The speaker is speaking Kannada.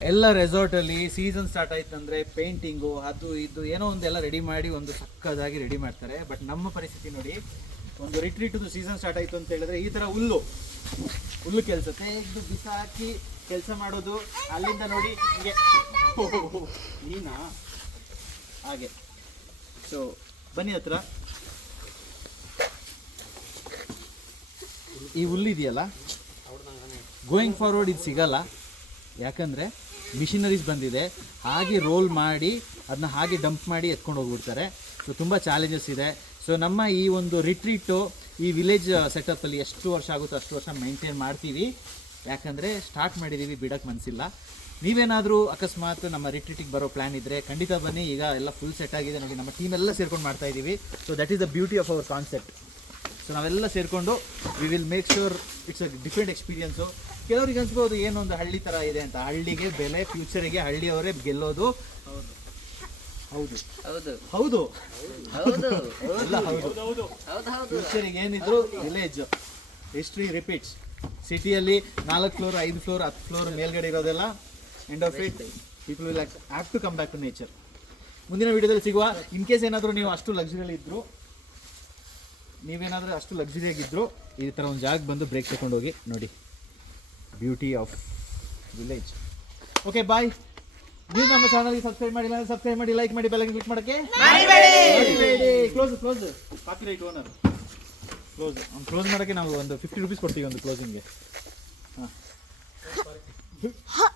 ಎಲ್ಲ ರೆಸಾರ್ಟಲ್ಲಿ ಸೀಸನ್ ಸ್ಟಾರ್ಟ್ ಆಯ್ತು ಅಂದರೆ ಪೇಂಟಿಂಗು ಅದು ಇದು ಏನೋ ಒಂದೆಲ್ಲ ರೆಡಿ ಮಾಡಿ ಒಂದು ಸಕ್ಕದಾಗಿ ರೆಡಿ ಮಾಡ್ತಾರೆ. ಬಟ್ ನಮ್ಮ ಪರಿಸ್ಥಿತಿ ನೋಡಿ, ಒಂದು ರಿಟ್ರೀಟದು ಸೀಸನ್ ಸ್ಟಾರ್ಟ್ ಆಯಿತು ಅಂತ ಹೇಳಿದ್ರೆ ಈ ಥರ ಹುಲ್ಲು ಕೆಲಸ ತೆಗೆದು ಬಿಸಾಕಿ ಕೆಲಸ ಮಾಡೋದು. ಅಲ್ಲಿಂದ ನೋಡಿ ಹೀಗೆ ನೀನಾ ಹಾಗೆ. ಸೊ ಬನ್ನಿ ಹತ್ರ. ಈ ಹುಲ್ಲಿದೆಯಲ್ಲ, ಗೋಯಿಂಗ್ ಫಾರ್ವರ್ಡ್ ಇದು ಸಿಗಲ್ಲ. ಯಾಕಂದರೆ ಮಿಷಿನರೀಸ್ ಬಂದಿದೆ, ಹಾಗೆ ರೋಲ್ ಮಾಡಿ ಅದನ್ನ ಹಾಗೆ ಡಂಪ್ ಮಾಡಿ ಎತ್ಕೊಂಡು ಹೋಗ್ಬಿಡ್ತಾರೆ. ಸೊ ತುಂಬ ಚಾಲೆಂಜಸ್ ಇದೆ. ಸೊ ನಮ್ಮ ಈ ಒಂದು ರಿಟ್ರೀಟು ಈ ವಿಲೇಜ್ ಸೆಟಪ್ಪಲ್ಲಿ ಎಷ್ಟು ವರ್ಷ ಆಗುತ್ತೋ ಅಷ್ಟು ವರ್ಷ ಮೈಂಟೈನ್ ಮಾಡ್ತೀವಿ. ಯಾಕಂದರೆ ಸ್ಟಾರ್ಟ್ ಮಾಡಿದ್ದೀವಿ, ಬಿಡೋಕ್ಕೆ ಮನಸ್ಸಿಲ್ಲ. ನೀವೇನಾದರೂ ಅಕಸ್ಮಾತ್ ನಮ್ಮ ರಿಟ್ರೀಟಿಗೆ ಬರೋ ಪ್ಲ್ಯಾನ್ ಇದ್ದರೆ ಖಂಡಿತ ಬನ್ನಿ. ಈಗ ಎಲ್ಲ ಫುಲ್ ಸೆಟ್ ಆಗಿದೆ ನೋಡಿ, ನಮ್ಮ ಟೀಮೆಲ್ಲ ಸೇರ್ಕೊಂಡು ಮಾಡ್ತಾ ಇದ್ದೀವಿ. So that is the beauty of our concept. So ನಾವೆಲ್ಲ ಸೇರಿಕೊಂಡು we will make sure it's a different experience. ಕೆಲವ್ರಿಗೆ ಅನ್ಸ್ಬೋದು ಏನೊಂದು ಹಳ್ಳಿ ಥರ ಇದೆ ಅಂತ. ಹಳ್ಳಿಗೆ ಬೆಲೆ, ಫ್ಯೂಚರಿಗೆ ಹಳ್ಳಿಯವರೇ ಗೆಲ್ಲೋದು. ಹೌದು ಹೌದು ಹೌದು ಹೌದು ಫ್ಯೂಚರಿಗೆ ಏನಿದ್ರು ವಿಲೇಜ್. History repeats. ಸಿಟಿಯಲ್ಲಿ 4 ಫ್ಲೋರ್ 5 ಫ್ಲೋರ್ 10 ಫ್ಲೋರ್ ಮೇಲ್ಗಡೆ ಇರೋದೆಲ್ಲ end of it people will have to come back to nature. ಮುಂದಿನ ವಿಡಿಯೋದಲ್ಲಿ ಸಿಗುವ. ಇನ್ ಕೇಸ್ ಏನಾದರೂ ನೀವು ಅಷ್ಟು ಲಕ್ಸುರಿಯಲ್ಲಿ ಇದ್ದರು, ನೀವೇನಾದರೂ ಅಷ್ಟು ಲಕ್ಸುರಿಯಾಗಿದ್ದರು, ಈ ಥರ ಒಂದು ಜಾಗ ಬಂದು ಬ್ರೇಕ್ ತಗೊಂಡೋಗಿ ನೋಡಿ. Beauty of village. Okay bye. ನೀವು ನಮ್ಮ ಚಾನಲ್ಗೆ ಸಬ್ಸ್ಕ್ರೈಬ್ ಮಾಡಿಲ್ಲ ಅಂದರೆ ಸಬ್ಸ್ಕ್ರೈಬ್ ಮಾಡಿ, ಲೈಕ್ ಮಾಡಿ, ಬೆಲ್ ಐಕಾನ್ ಕ್ಲಿಕ್ ಮಾಡೋಕ್ಕೆ ಕ್ಲೋಸ್ ಕಾಪಿರೈಟ್ ಓನರ್ ಕ್ಲೋಸ್ ಮಾಡೋಕ್ಕೆ ನಾವು ಒಂದು 50 ರೂಪೀಸ್ ಕೊಡ್ತೀವಿ ಒಂದು ಕ್ಲೋಸಿಂಗ್ಗೆ. ಹಾಂ